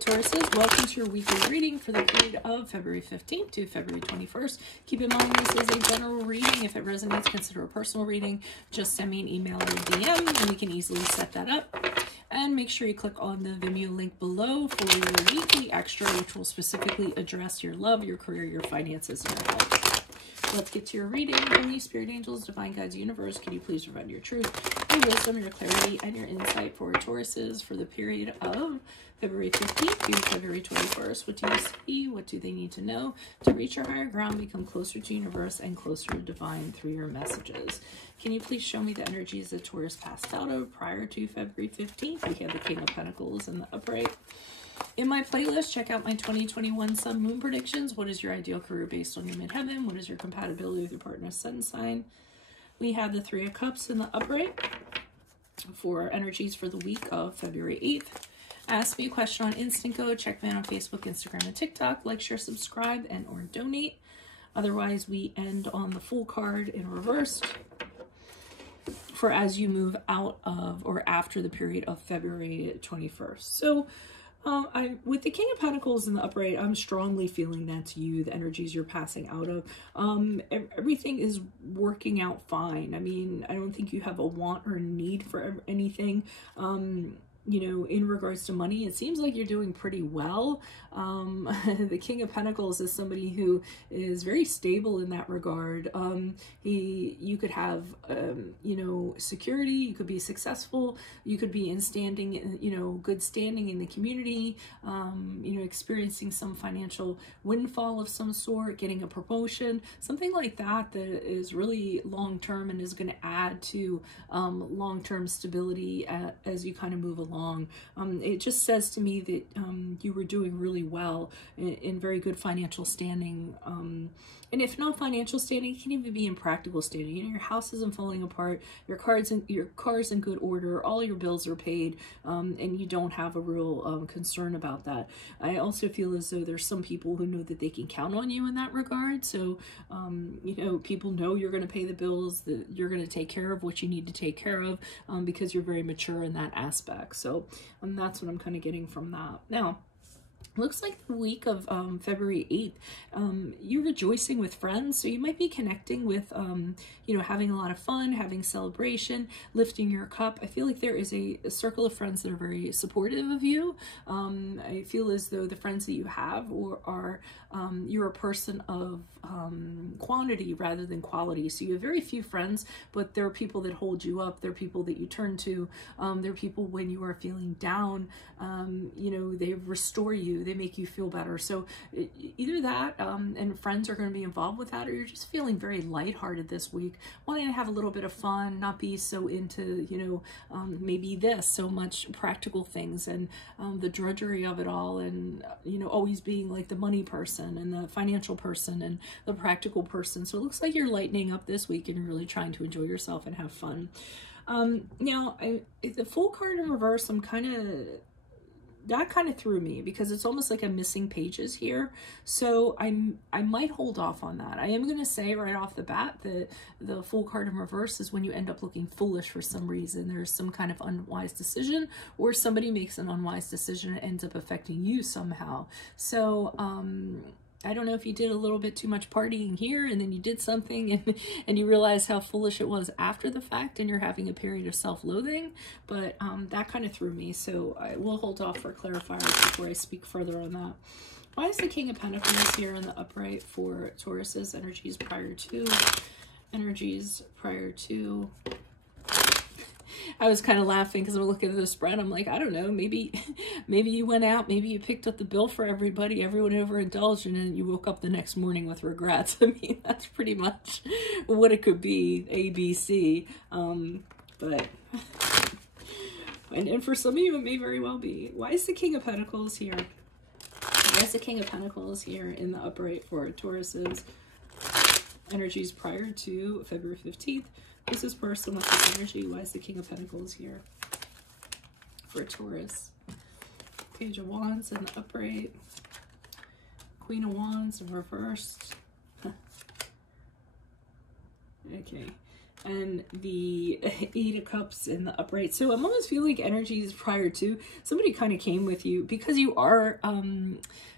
Tauruses, welcome to your weekly reading for the period of February 15th to February 21st. Keep in mind this is a general reading. If it resonates, consider a personal reading. Just send me an email or a DM and we can easily set that up. And make sure you click on the Vimeo link below for your weekly extra, which will specifically address your love, your career, your finances, and your health. Let's get to your reading. Holy Spirit Angels, Divine Guides, Universe, can you please provide your truth, your wisdom, your clarity, and your insight for Tauruses for the period of February 15th to February 21st. What do you see? What do they need to know to reach your higher ground, become closer to Universe, and closer to Divine through your messages? Can you please show me the energies that Taurus passed out of prior to February 15th? We have the King of Pentacles in the upright. In my playlist, check out my 2021 Sun Moon predictions. What is your ideal career based on your midheaven? What is your compatibility with your partner's sun sign? We have the Three of Cups in the upright for energies for the week of February 8th. Ask me a question on Instant Go. Check me out on Facebook, Instagram, and TikTok. Like, share, subscribe, and or donate. Otherwise, we end on the Fool card in reversed for as you move out of or after the period of February 21st. So with the King of Pentacles in the upright, I'm strongly feeling that's you, the energies you're passing out of. Everything is working out fine. I mean, I don't think you have a want or a need for anything. You know, in regards to money, it seems like you're doing pretty well. The King of Pentacles is somebody who is very stable in that regard. You could have, you know, security, you could be successful, you could be in standing, you know, good standing in the community, you know, experiencing some financial windfall of some sort, getting a promotion, something like that that is really long-term and is going to add to long-term stability as you kind of move along. It just says to me that you were doing really well in very good financial standing. And if not financial standing, it can even be in practical standing. You know, your house isn't falling apart, your car's in good order, all your bills are paid, and you don't have a real concern about that. I also feel as though there's some people who know that they can count on you in that regard. So, you know, people know you're going to pay the bills, that you're going to take care of what you need to take care of, because you're very mature in that aspect. So that's what I'm kind of getting from that. Now, looks like the week of February 8th, you're rejoicing with friends, so you might be connecting with, you know, having a lot of fun, having celebration, lifting your cup. I feel like there is a circle of friends that are very supportive of you. I feel as though the friends that you have are you're a person of quantity rather than quality. So you have very few friends, but there are people that hold you up. There are people that you turn to. There are people when you are feeling down, you know, they restore you. They make you feel better. So either that, and friends are going to be involved with that, or you're just feeling very lighthearted this week, wanting to have a little bit of fun, not be so into, you know, maybe this, so much practical things and the drudgery of it all, and, you know, always being like the money person and the financial person and the practical person. So it looks like you're lightening up this week and you're really trying to enjoy yourself and have fun. Now, the Fool card in reverse, that kind of threw me because it's almost like I'm missing pages here. So I might hold off on that. I am going to say right off the bat that the Fool card in reverse is when you end up looking foolish for some reason. There's some kind of unwise decision, or somebody makes an unwise decision and ends up affecting you somehow. So, I don't know if you did a little bit too much partying here and then you did something and you realize how foolish it was after the fact and you're having a period of self-loathing, but that kind of threw me. So I will hold off for clarifiers before I speak further on that. Why is the King of Pentacles here in the upright for Taurus's energies prior to? Energies prior to... I was kind of laughing because I'm looking at the spread. I'm like, I don't know, maybe you went out, maybe you picked up the bill for everybody, everyone overindulged, and then you woke up the next morning with regrets. I mean, that's pretty much what it could be, A, B, C. But, and for some of you, it may very well be. Why is the King of Pentacles here? Why is the King of Pentacles here in the upright for Taurus's energies prior to February 15th? Who's this person with this energy? Why is the King of Pentacles here for Taurus? Page of Wands in the upright. Queen of Wands in reversed. Okay. and the Eight of Cups in the upright. So I'm almost feeling like energies prior to, somebody kind of came with you because you are,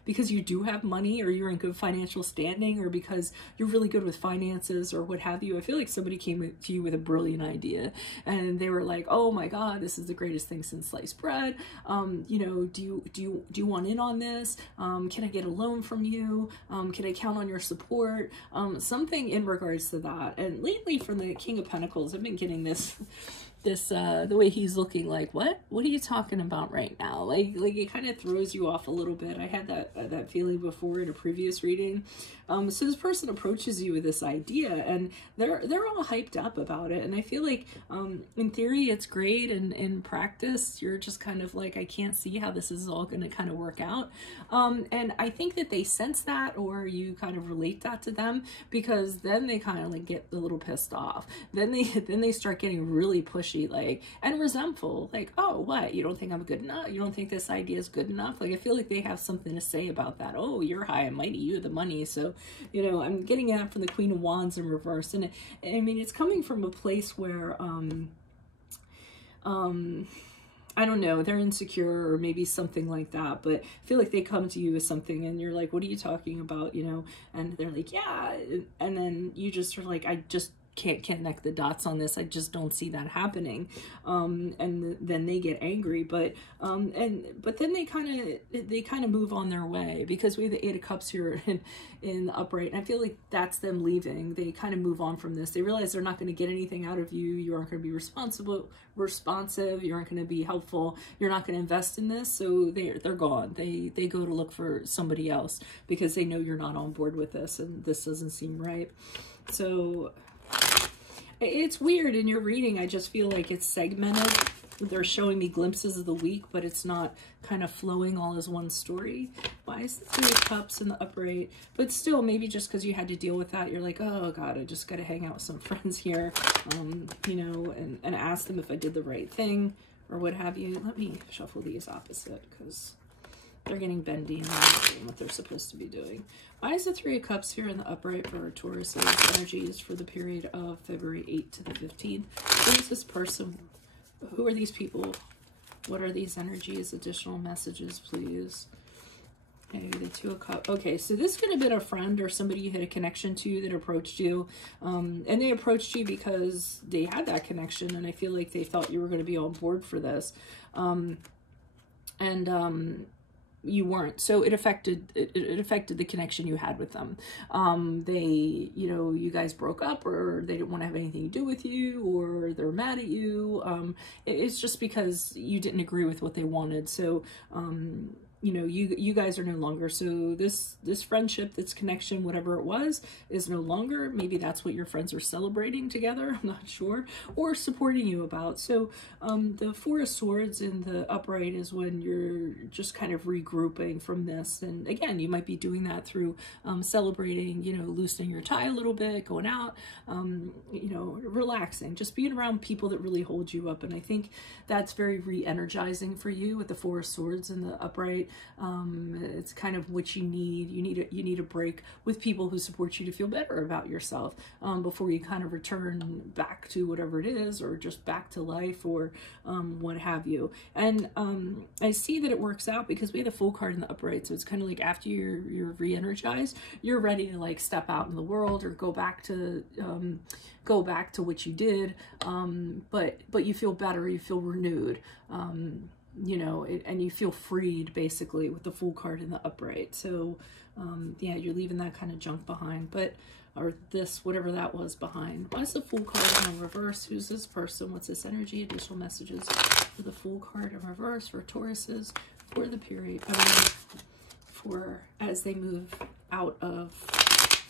because you do have money, or you're in good financial standing, or because you're really good with finances or what have you. I feel like somebody came to you with a brilliant idea, and they were like, oh my God, this is the greatest thing since sliced bread. You know, do you want in on this? Can I get a loan from you? Can I count on your support? Something in regards to that. And lately from the King of Pentacles, I've been getting this the way he's looking, like, what are you talking about right now? Like it kind of throws you off a little bit. I had that feeling before in a previous reading. So this person approaches you with this idea, and they're all hyped up about it. And I feel like in theory it's great, and in practice you're just kind of like, I can't see how this is all going to kind of work out. And I think that they sense that, or you kind of relate that to them, because then they kind of like get a little pissed off. Then they start getting really pushy, like, and resentful, like, oh, what, you don't think I'm good enough? You don't think this idea is good enough? Like, I feel like they have something to say about that. Oh, you're high and mighty, you have the money. So, you know, I'm getting that from the Queen of Wands in reverse. And I mean, it's coming from a place where, I don't know, they're insecure or maybe something like that, but I feel like they come to you with something and you're like, what are you talking about? You know, and they're like, yeah. And then you just are like, I just can't connect the dots on this. I just don't see that happening. And then they get angry, but then they kind of move on their way, because we have the Eight of Cups here in the upright, and I feel like that's them leaving. They kind of move on from this. They realize they're not going to get anything out of you. You aren't going to be responsive. You aren't going to be helpful. You're not going to invest in this. So they're gone. They go to look for somebody else because they know you're not on board with this, and this doesn't seem right. So it's weird in your reading. I just feel like it's segmented. They're showing me glimpses of the week, but it's not kind of flowing all as one story. Why is the Three of Cups in the upright? But still, maybe just because you had to deal with that, you're like, oh God, I just got to hang out with some friends here, you know, and ask them if I did the right thing or what have you. Let me shuffle these opposite, because they're getting bendy and they're not doing what they're supposed to be doing. Why is the Three of Cups here in the upright for Taurus's energies for the period of February 8th to the 15th? Who is this person? Who are these people? What are these energies? Additional messages, please. Okay, the Two of Cups. Okay, so this could have been a friend or somebody you had a connection to that approached you. And they approached you because they had that connection, and I feel like they felt you were going to be on board for this. You weren't, so it affected the connection you had with them. They, you know, you guys broke up, or they didn't want to have anything to do with you, or they're mad at you. It's just because you didn't agree with what they wanted. So you know, you guys are no longer. So this friendship, this connection, whatever it was, is no longer. Maybe that's what your friends are celebrating together, I'm not sure, or supporting you about. So the Four of Swords in the upright is when you're just kind of regrouping from this. And again, you might be doing that through celebrating, you know, loosening your tie a little bit, going out, you know, relaxing, just being around people that really hold you up. And I think that's very re-energizing for you with the Four of Swords in the upright. It's kind of what you need. You need a break with people who support you to feel better about yourself before you kind of return back to whatever it is, or just back to life, or what have you. And I see that it works out because we have the Fool card in the upright. So it's kind of like after you're re-energized, you're ready to like step out in the world or go back to what you did. But you feel better. You feel renewed. You know, and you feel freed basically with the Fool card in the upright. So yeah, you're leaving that kind of junk behind, or this, whatever that was behind. Why is the Fool card in reverse? Who's this person? What's this energy? Additional messages for the Fool card in reverse for Tauruses for the period, for as they move out of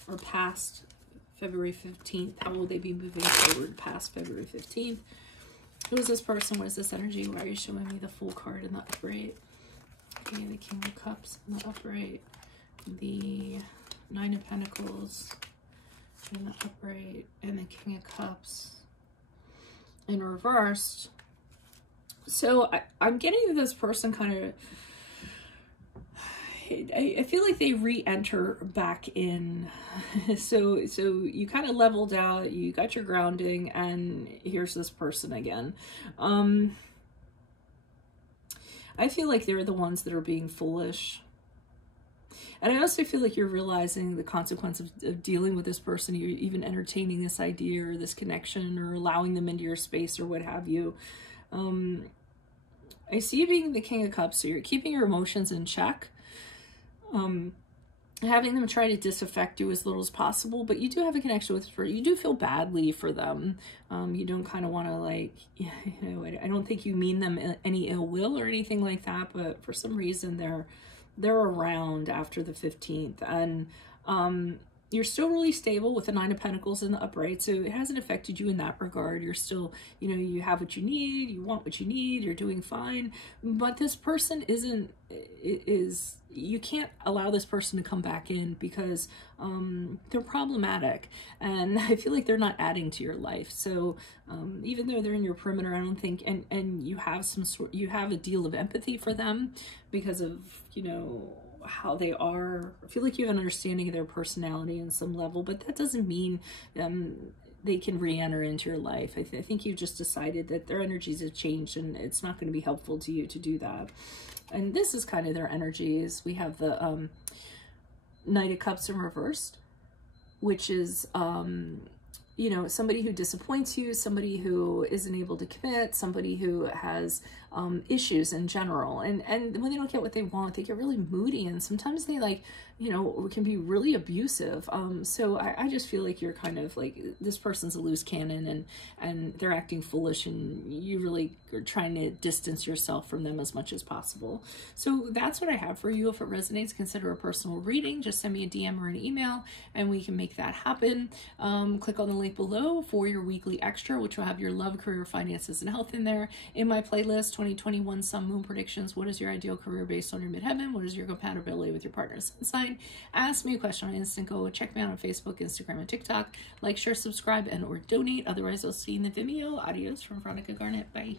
or past February 15th. How will they be moving forward past February 15th? Who is this person? What is this energy? Why are you showing me the Fool card in the upright? Okay, the King of Cups in the upright. The Nine of Pentacles in the upright. And the King of Cups in reversed. So I'm getting this person kind of, I feel like they re-enter back in. So you kind of leveled out, you got your grounding, and here's this person again. I feel like they're the ones that are being foolish. And I also feel like you're realizing the consequence of dealing with this person. You're even entertaining this idea or this connection or allowing them into your space or what have you. I see you being the King of Cups, so you're keeping your emotions in check. Having them try to disaffect you as little as possible, but you do have a connection with her. You do feel badly for them. You don't kind of want to, like, you know, I don't think you mean them any ill will or anything like that, but for some reason they're around after the 15th, and you're still really stable with the 9 of Pentacles in the upright, so it hasn't affected you in that regard. You're still, you know, you have what you need, you want what you need, you're doing fine, but this person you can't allow this person to come back in because they're problematic, and I feel like they're not adding to your life. So even though they're in your perimeter, I don't think, and you have you have a deal of empathy for them because of, you know, how they are. I feel like you have an understanding of their personality in some level, but that doesn't mean they can re-enter into your life. I think you've just decided that their energies have changed and it's not going to be helpful to you to do that. And this is kind of their energies. We have the Knight of Cups in reversed, which is, you know, somebody who disappoints you, somebody who isn't able to commit, somebody who has issues in general. And when they don't get what they want, they get really moody, and sometimes they, like, you know, can be really abusive. So I just feel like you're kind of like, this person's a loose cannon and they're acting foolish, and you really are trying to distance yourself from them as much as possible. So that's what I have for you. If it resonates, consider a personal reading. Just send me a DM or an email and we can make that happen. Click on the link below for your weekly extra, which will have your love, career, finances, and health in there. In my playlist, 2021 Sun Moon Predictions. What is your ideal career based on your midheaven? What is your compatibility with your partner's sun sign? Ask me a question on Instant. Go check me out on Facebook, Instagram, and TikTok. Like, share, subscribe, and or donate. Otherwise, I'll see you in the Vimeo. Adios from Veronica Garnett. Bye.